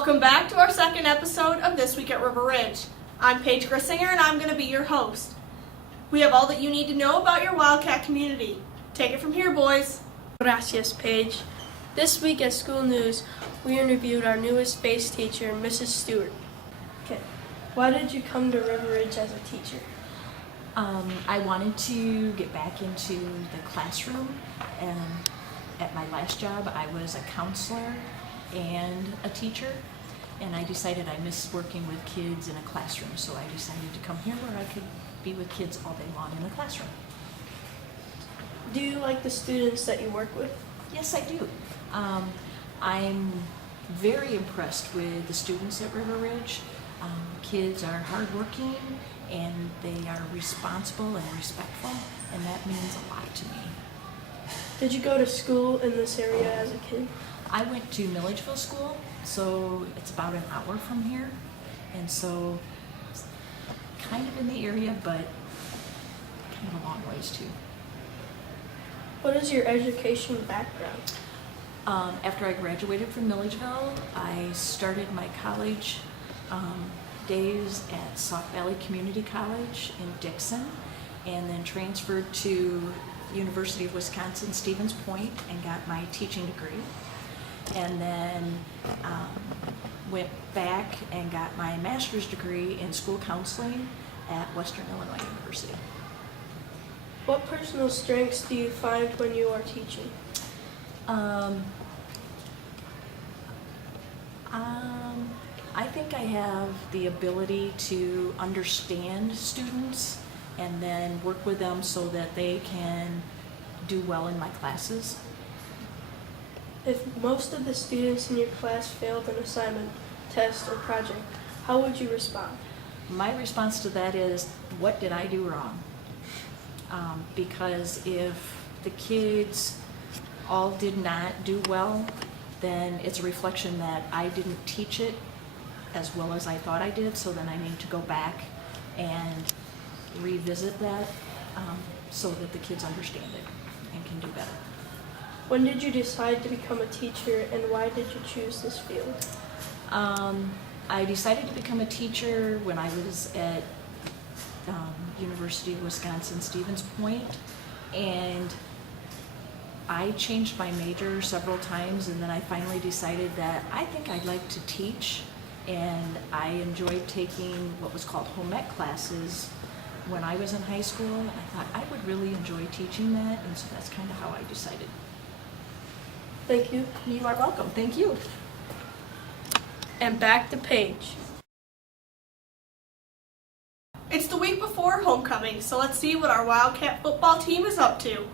Welcome back to our second episode of This Week at River Ridge. I'm Paige Grissinger and I'm going to be your host. We have all that you need to know about your Wildcat community. Take it from here, boys. Gracias, Paige. This week at School News, we interviewed our newest space teacher, Mrs. Stewart. Okay, why did you come to River Ridge as a teacher? I wanted to get back into the classroom, and at my last job I was a counselor and a teacher, and I decided I missed working with kids in a classroom, so I decided to come here where I could be with kids all day long in the classroom. Do you like the students that you work with? Yes, I do. I'm very impressed with the students at River Ridge. Kids are hardworking and they are responsible and respectful, and that means a lot to me. Did you go to school in this area as a kid? I went to Milledgeville School, so it's about an hour from here, and so it's kind of in the area, but kind of a long ways too. What is your education background? After I graduated from Milledgeville, I started my college days at Sauk Valley Community College in Dixon, and then transferred to University of Wisconsin Stevens Point and got my teaching degree, and then went back and got my master's degree in school counseling at Western Illinois University. What personal strengths do you find when you are teaching? I think I have the ability to understand students and then work with them so that they can do well in my classes. If most of the students in your class failed an assignment, test, or project, how would you respond? My response to that is, what did I do wrong? Because if the kids all did not do well, then it's a reflection that I didn't teach it as well as I thought I did, so then I need to go back and revisit that so that the kids understand it and can do better. When did you decide to become a teacher, and why did you choose this field? I decided to become a teacher when I was at University of Wisconsin Stevens Point, and I changed my major several times, and then I finally decided that I think I'd like to teach, and I enjoyed taking what was called home ec classes when I was in high school. I thought I would really enjoy teaching that, and so that's kind of how I decided. Thank you. You are welcome. Thank you. And back to Paige. It's the week before homecoming, so let's see what our Wildcat football team is up to.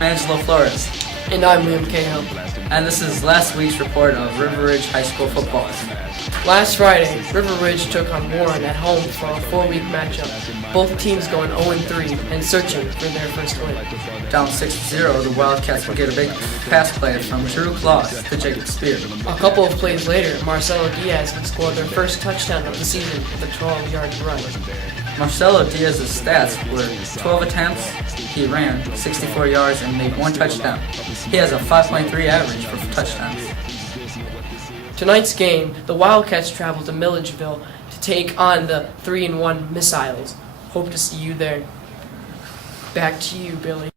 Angelo Flores, And I'm Liam Cahill. and this is last week's report of River Ridge High School football. Last Friday, River Ridge took on Warren at home for a 4-week matchup. Both teams going 0-3 and searching for their first win. Down 6-0, the Wildcats would get a big pass play from Drew Claus to Jacob Spear. A couple of plays later, Marcelo Diaz would score their first touchdown of the season with a 12-yard run. Marcelo Diaz's stats were 12 attempts, he ran 64 yards and made 1 touchdown. He has a 5.3 average for touchdowns. Tonight's game, the Wildcats travel to Milledgeville to take on the 3-1 Missiles. Hope to see you there. Back to you, Billy.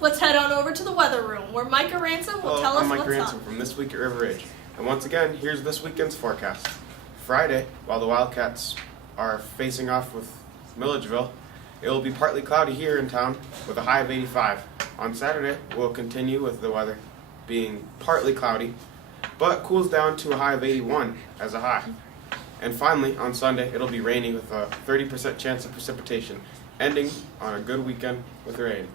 Let's head on over to the weather room, where Micah Ransom will tell us I'm Mike what's Ransom up. from This Week at River Ridge. And once again, here's this weekend's forecast. Friday, while the Wildcats are facing off with Milledgeville, it will be partly cloudy here in town with a high of 85. On Saturday, we'll continue with the weather being partly cloudy, but cools down to a high of 81 as a high. And finally, on Sunday, it'll be rainy with a 30% chance of precipitation, ending on a good weekend with rain.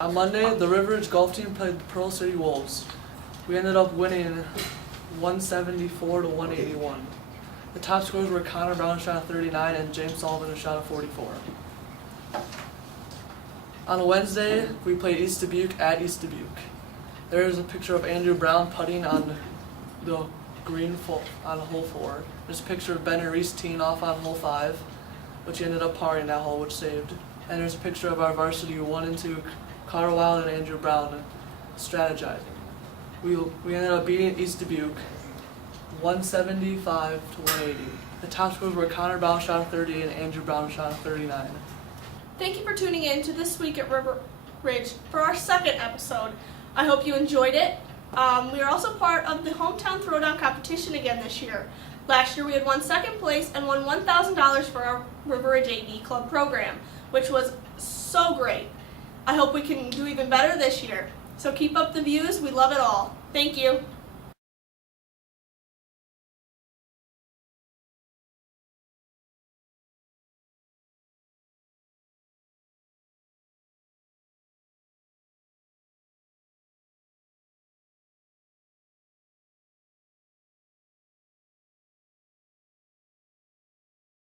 On Monday, the River Ridge golf team played the Pearl City Wolves. We ended up winning 174 to 181. The top scorers were Connor Brown, who shot a 39, and James Sullivan, who shot a 44. On Wednesday, we played East Dubuque at East Dubuque. There is a picture of Andrew Brown putting on the green on hole 4. There's a picture of Ben and Reese teeing off on hole 5, which he ended up parring that hole, which saved. And there's a picture of our varsity 1 and 2, Carl Wild and Andrew Brown, strategizing. We ended up beating East Dubuque 175 to 180. The top scores were Connor Brown shot a 30 and Andrew Brown shot a 39. Thank you for tuning in to This Week at River Ridge for our second episode. I hope you enjoyed it. We are also part of the Hometown Throwdown competition again this year. Last year we had won second place and won $1,000 for our River Ridge AV Club program, which was so great. I hope we can do even better this year. So keep up the views. We love it all. Thank you.